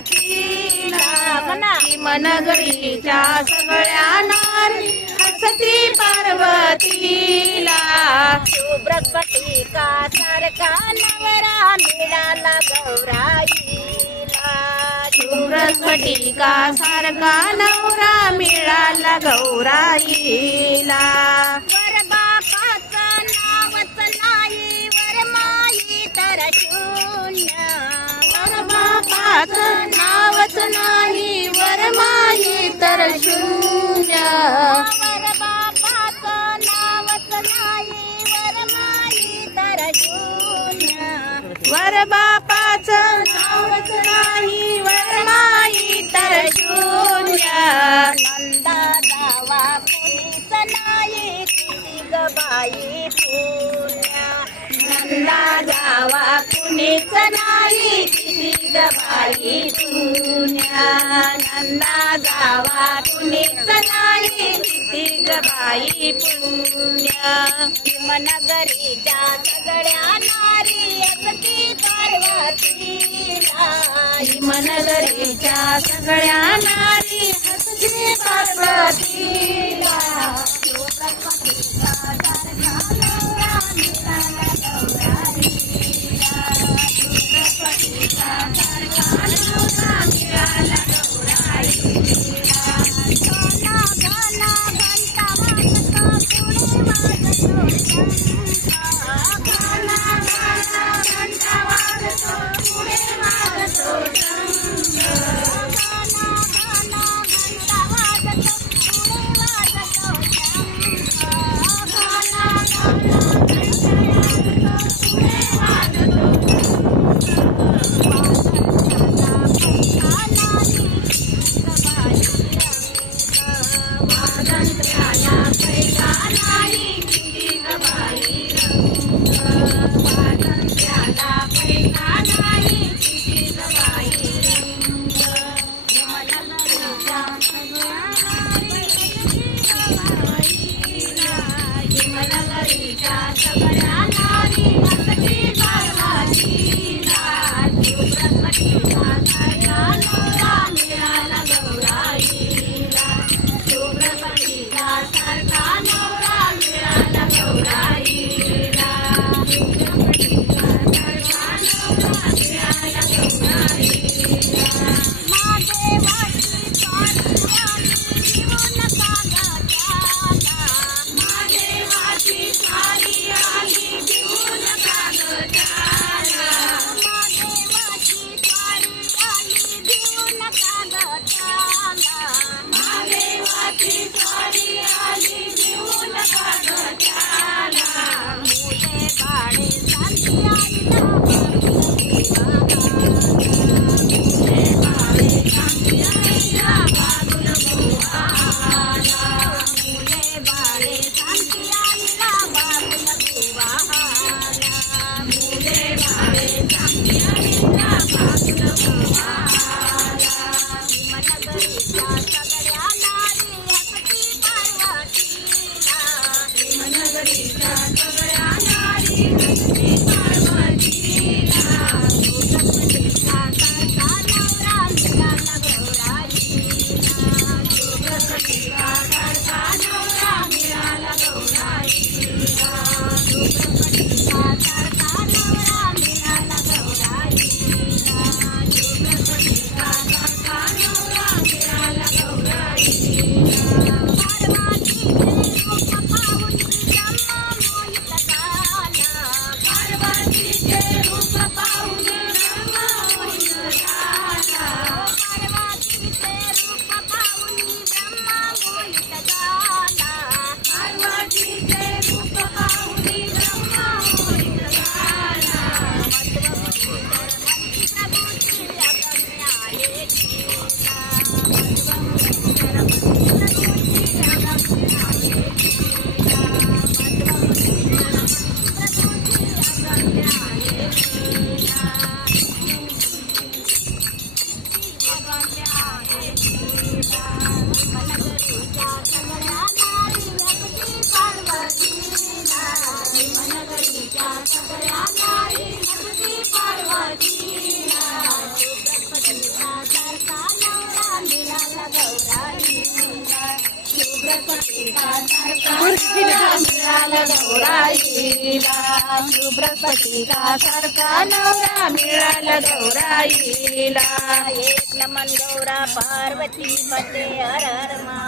पार्वतीला मनगरीच्या सगळ्या नारी हसती पार्वतीला. शुभ्रस्फटिका सारखा नवरा मिळाला गौराईला. शुभ्रस्फटिका सारखा नवरा मिळाला गौराईला. वर बापाचं नावच नाही वर माई तर शून्य बापाचं नावच नाही वर माई तर शून्य. वर बापाचं नावच नाही वर माई तर शून्य. वर बापाचं नावच नाही वर माई तर शून्य. नंदा जावा कुणीच नाही किती ग बाई पुण्या नंदा जावा कुणीच नाही. बाई पुण्या नंदा जावा तुम्ही नाही किती ग बाई पुण्या. भीमनगरीच्या सगळ्या नारी असती पार्वतीला. मनगरीच्या सगळ्या नारी Bye. मिळाला गौराईला शुभ्रपतीचा सारखा नवरा मिळाला गौराईला एक नमन गौरा पार्वती पते हर हर मा